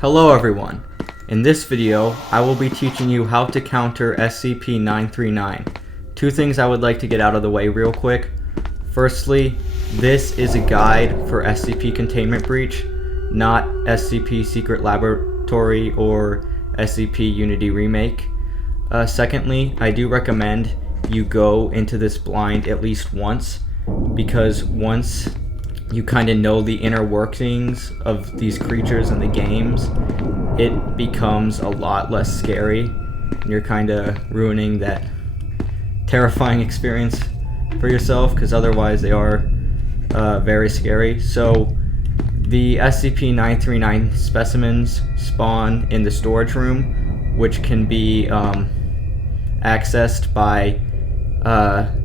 Hello everyone. In this video, I will be teaching you how to counter SCP-939. Two things I would like to get out of the way real quick. Firstly, this is a guide for SCP Containment Breach, not SCP Secret Laboratory or SCP Unity Remake. Secondly, I do recommend you go into this blind at least once, because once you kind of know the inner workings of these creatures in the games, it becomes a lot less scary, and you're kind of ruining that terrifying experience for yourself, because otherwise they are very scary. So the SCP-939 specimens spawn in the storage room, which can be accessed by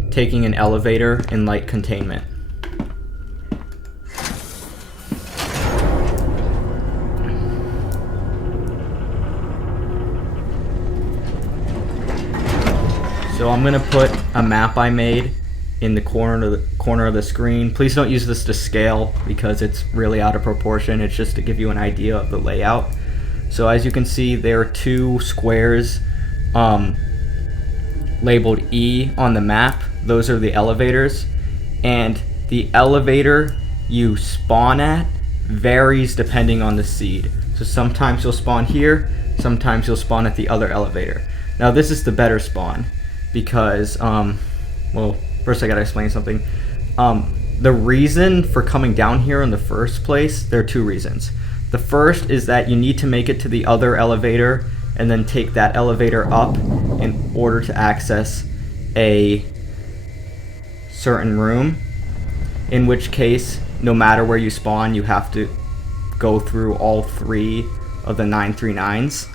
taking an elevator in light containment. So I'm going to put a map I made in the corner of the screen. Please don't use this to scale because it's really out of proportion. It's just to give you an idea of the layout. So as you can see, there are two squares labeled E on the map. Those are the elevators, and the elevator you spawn at varies depending on the seed. So sometimes you'll spawn here, sometimes you'll spawn at the other elevator. Now this is the better spawn, because well, first I gotta explain something. The reason for coming down here in the first place, there are two reasons. The first is that you need to make it to the other elevator and then take that elevator up in order to access a certain room, in which case no matter where you spawn, you have to go through all three of the 939s.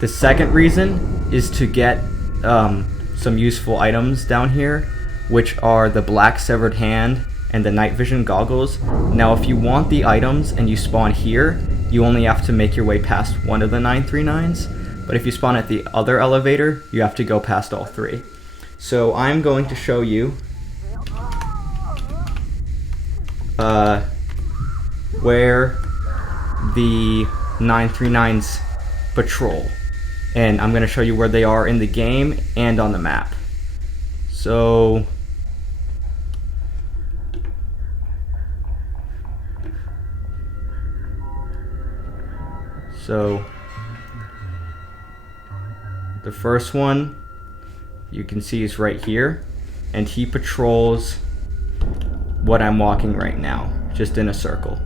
The second reason is to get some useful items down here, which are the black severed hand and the night vision goggles. Now if you want the items and you spawn here, you only have to make your way past one of the 939s, but if you spawn at the other elevator, you have to go past all three. So I'm going to show you where the 939s patrol. And I'm going to show you where they are in the game and on the map. So the first one you can see is right here, and he patrols what I'm walking right now, just in a circle.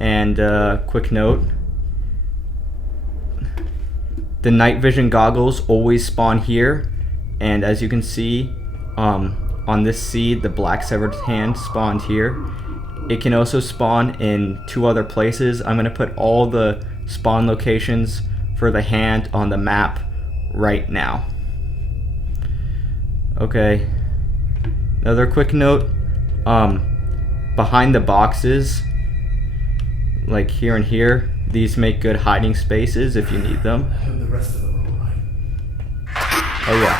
And quick note, the night vision goggles always spawn here, and as you can see on this seed, the black severed hand spawned here. It can also spawn in two other places. I'm going to put all the spawn locations for the hand on the map right now. Okay, another quick note, behind the boxes, like here and here, these make good hiding spaces if you need them. Oh yeah,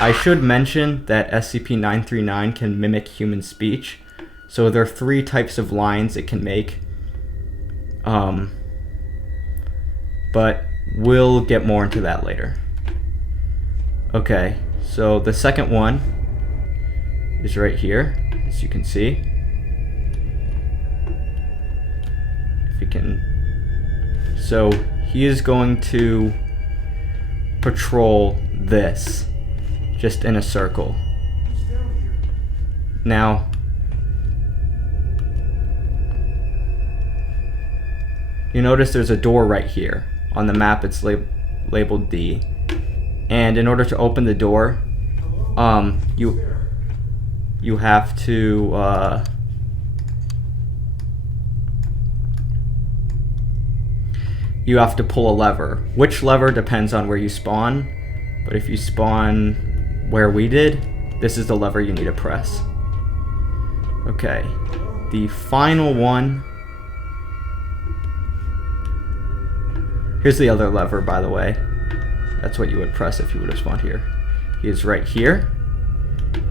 I should mention that SCP-939 can mimic human speech. So there are three types of lines it can make. But we'll get more into that later. Okay, so the second one is right here, as you can see. So he is going to patrol this, just in a circle. Now, you notice there's a door right here. On the map it's labeled D. And in order to open the door, you have to pull a lever. Which lever depends on where you spawn, but if you spawn where we did, this is the lever you need to press. Okay, the final one. Here's the other lever, by the way. That's what you would press if you would have spawned here. He is right here,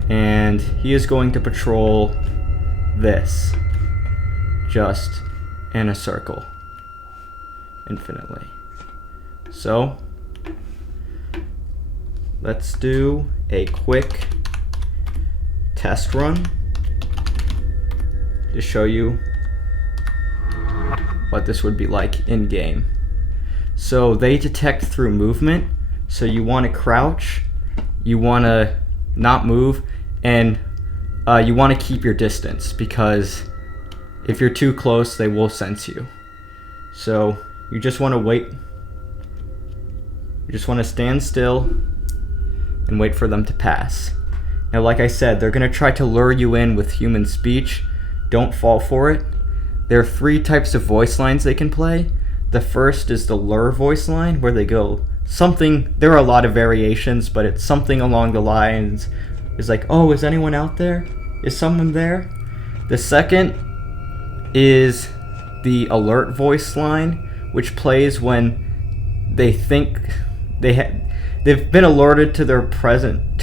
and he is going to patrol this, just in a circle, infinitely. So, let's do a quick test run to show you what this would be like in game. So they detect through movement, so you want to crouch, you want to not move, and you want to keep your distance, because if you're too close they will sense you. So you just want to wait, you just want to stand still and wait for them to pass. Now, like I said, they're going to try to lure you in with human speech. Don't fall for it. There are 3 types of voice lines they can play. The first is the lure voice line, where they go something, there are a lot of variations, but it's something along the lines, is like, oh, is anyone out there? Is someone there? The second is the alert voice line, which plays when they think they've been alerted to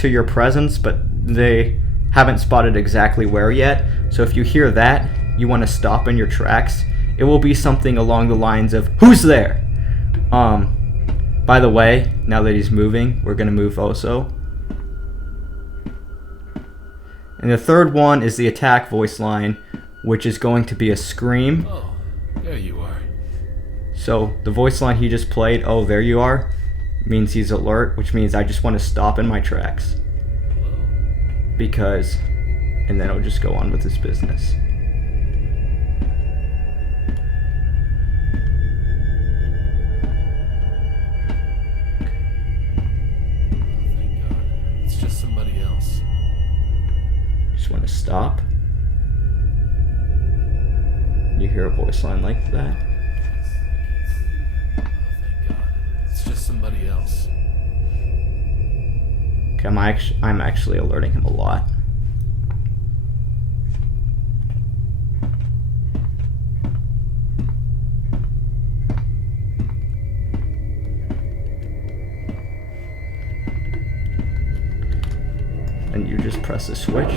your presence, but they haven't spotted exactly where yet. So if you hear that, you want to stop in your tracks. It will be something along the lines of, who's there? By the way, now that he's moving, we're going to move also. And the third one is the attack voice line, which is going to be a scream. Oh, there you are. So the voice line he just played, oh, there you are, means he's alert, which means I just want to stop in my tracks. Because, and then he'll just go on with his business. Want to stop. You hear a voice line like that. Oh, thank God. It's just somebody else. Okay, I'm actually alerting him a lot. And you just press the switch.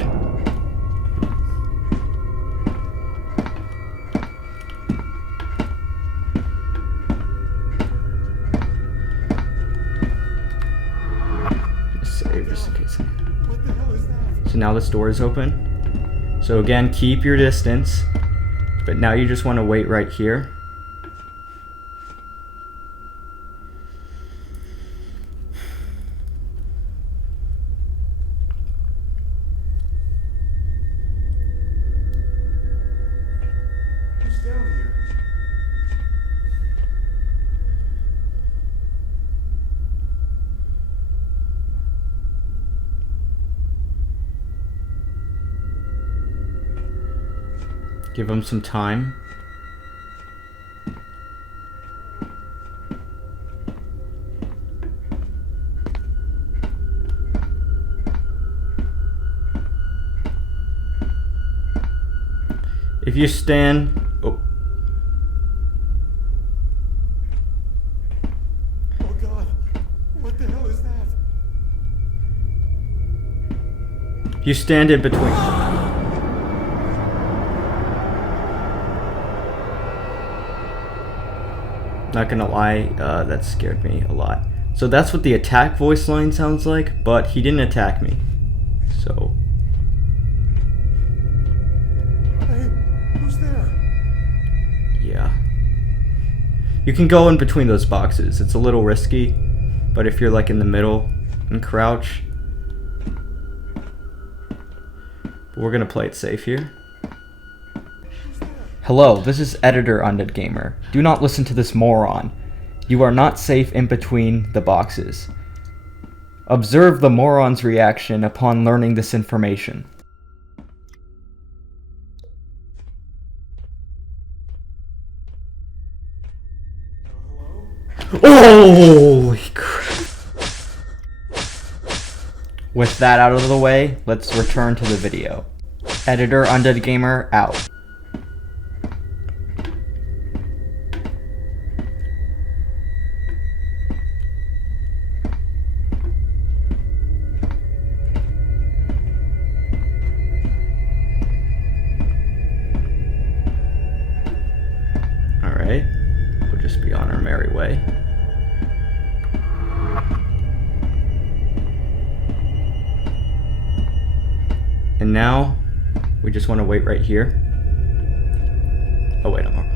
Just in case. What the hell is that? So now this door is open. So again, keep your distance, but now you just want to wait right here. Who's down here? Give him some time. If you stand... Oh. Oh God, what the hell is that? If you stand in between... Not gonna lie, that scared me a lot. So that's what the attack voice line sounds like, but he didn't attack me. So... Hey, who's there? yeah. You can go in between those boxes. It's a little risky, but if you're like in the middle and crouch... But we're gonna play it safe here. Hello, this is Editor Undead Gamer. Do not listen to this moron. You are not safe in between the boxes. Observe the moron's reaction upon learning this information. Holy crap. With that out of the way, let's return to the video. Editor Undead Gamer out. Alright, we'll just be on our merry way. And now, we just want to wait right here. Oh wait, I'm wrong.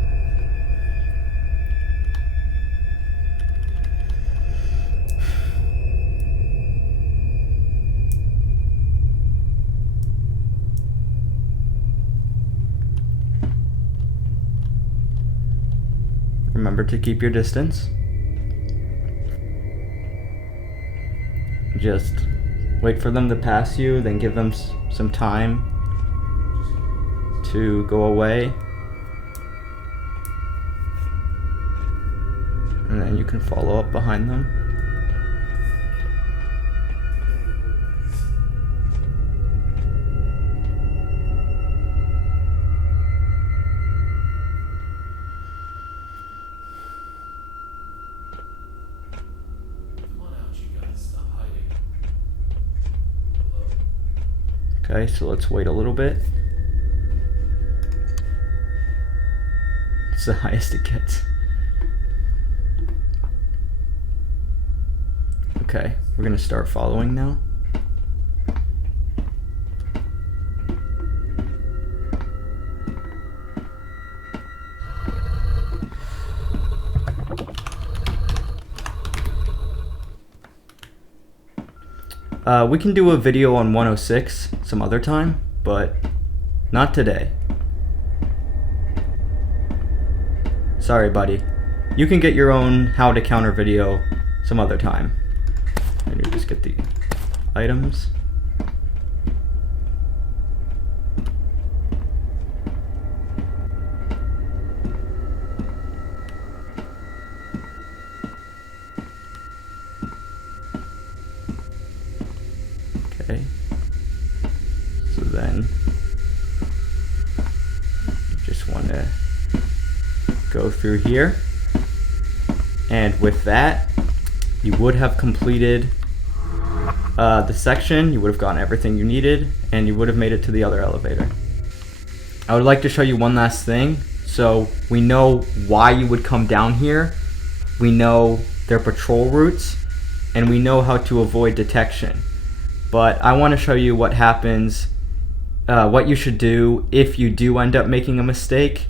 Remember to keep your distance. Just wait for them to pass you, then give them some time to go away. And then you can follow up behind them. Come on out, you guys. Stop hiding. Hello? Okay, so let's wait a little bit. It's the highest it gets. Okay, we're gonna start following now. We can do a video on 106 some other time, but not today. Sorry, buddy. You can get your own how to counter video some other time. And you just get the items. Okay. So then you just want to go through here. And with that, you would have completed the section, you would have gotten everything you needed, and you would have made it to the other elevator. I would like to show you one last thing. So we know why you would come down here, we know their patrol routes, and we know how to avoid detection. But I want to show you what happens, what you should do if you do end up making a mistake,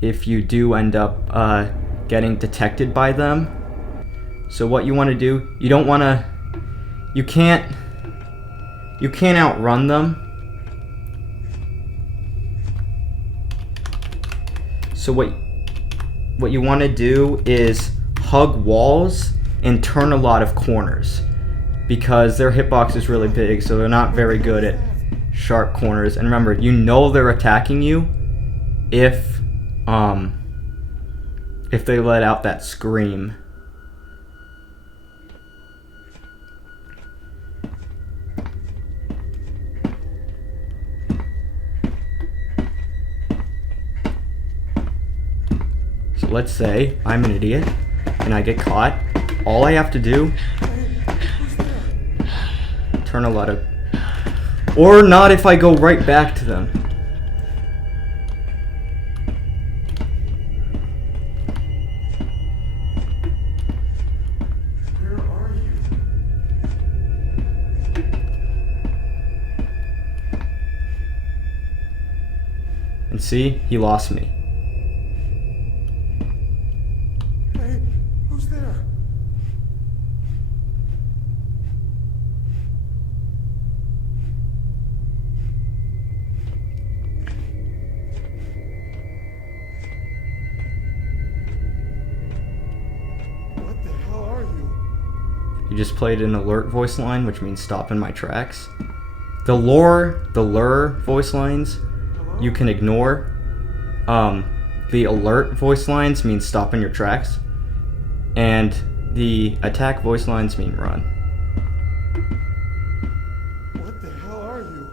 if you do end up getting detected by them. So what you want to do, you can't outrun them. So what you want to do is hug walls and turn a lot of corners, because their hitbox is really big, so they're not very good at sharp corners. And remember, you know they're attacking you if they let out that scream. So let's say I'm an idiot and I get caught. All I have to do, turn a lot of, or not if I go right back to them. Where are you? And see, he lost me. Hey, who's there? What the hell are you? You just played an alert voice line, which means stop in my tracks. The lure voice lines you can ignore. The alert voice lines mean stop in your tracks. And the attack voice lines mean run. What the hell are you?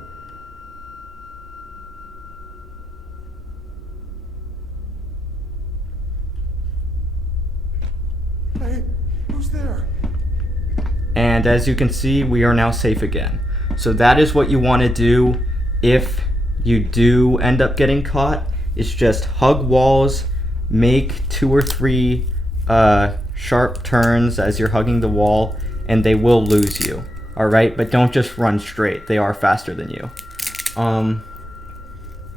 Hey, who's there? And as you can see, we are now safe again. So that is what you want to do if you do end up getting caught. It's just hug walls, make 2 or 3 sharp turns as you're hugging the wall, and they will lose you. Alright, but don't just run straight. They are faster than you.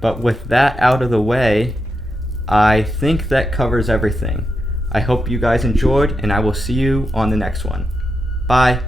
But with that out of the way, I think that covers everything. I hope you guys enjoyed, and I will see you on the next one. Bye.